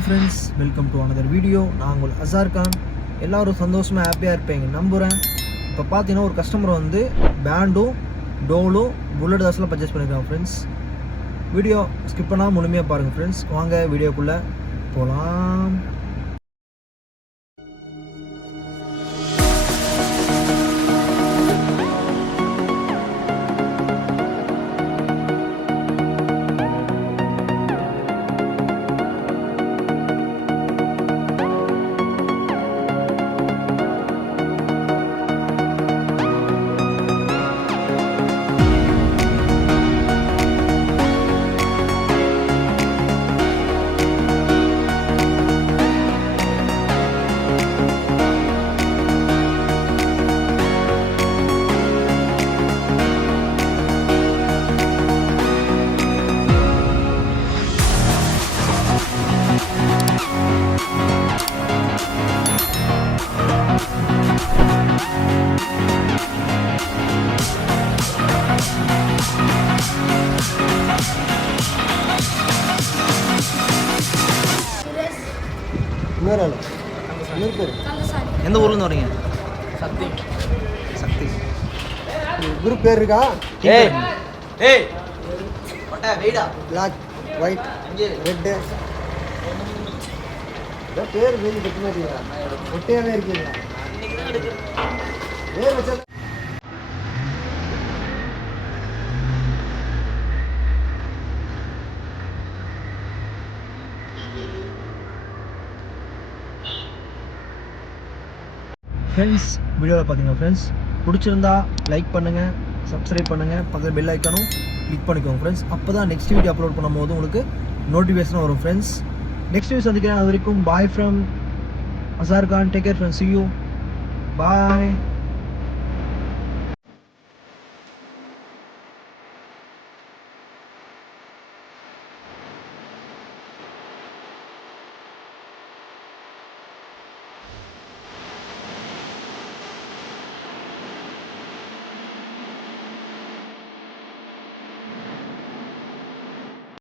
Hi friends, welcome to another video. நான் உங்கள் அசார் கான். எல்லோரும் சந்தோஷமாக ஹாப்பியாக இருப்பீங்க நம்புகிறேன். இப்போ பார்த்தீங்கன்னா ஒரு கஸ்டமர் வந்து பேண்டும் டோலும் புல்லட் தாஸ்லாம் பர்ச்சேஸ் பண்ணியிருக்காங்க ஃப்ரெண்ட்ஸ். வீடியோ ஸ்கிப் பண்ணால் முழுமையாக பாருங்கள் ஃப்ரெண்ட்ஸ். வாங்க வீடியோக்குள்ளே போகலாம். எந்த ஊர்லேருந்து வரீங்க? சக்தி. சக்தி குரூப் பேர் இருக்கா? ஏய் ஏய் பிளாக் ஒயிட் ரெட்டு பேர் வெளியே கட்ட மாட்டீங்களா? ஒட்டையாவே இருக்கீங்களா? பேர் வச்சா ஃப்ரெண்ட்ஸ். வீடியோவில் பார்த்தீங்கன்னா ஃப்ரெண்ட்ஸ் பிடிச்சிருந்தா லைக் பண்ணுங்கள், சப்ஸ்கிரைப் பண்ணுங்கள், பக்கத்தில் பெல் ஐக்கானும் கிளிக் பண்ணிக்கோங்க ஃப்ரெண்ட்ஸ். அப்போ தான் நெக்ஸ்ட் வீடியோ அப்லோட் பண்ணும்போது உங்களுக்கு நோட்டிஃபிகேஷன் வரும் ஃப்ரெண்ட்ஸ். நெக்ஸ்ட் வீடியோ சந்திக்கிறேன். அது வரைக்கும் bye from Azhar Khan. Take care friends. see you. Bye.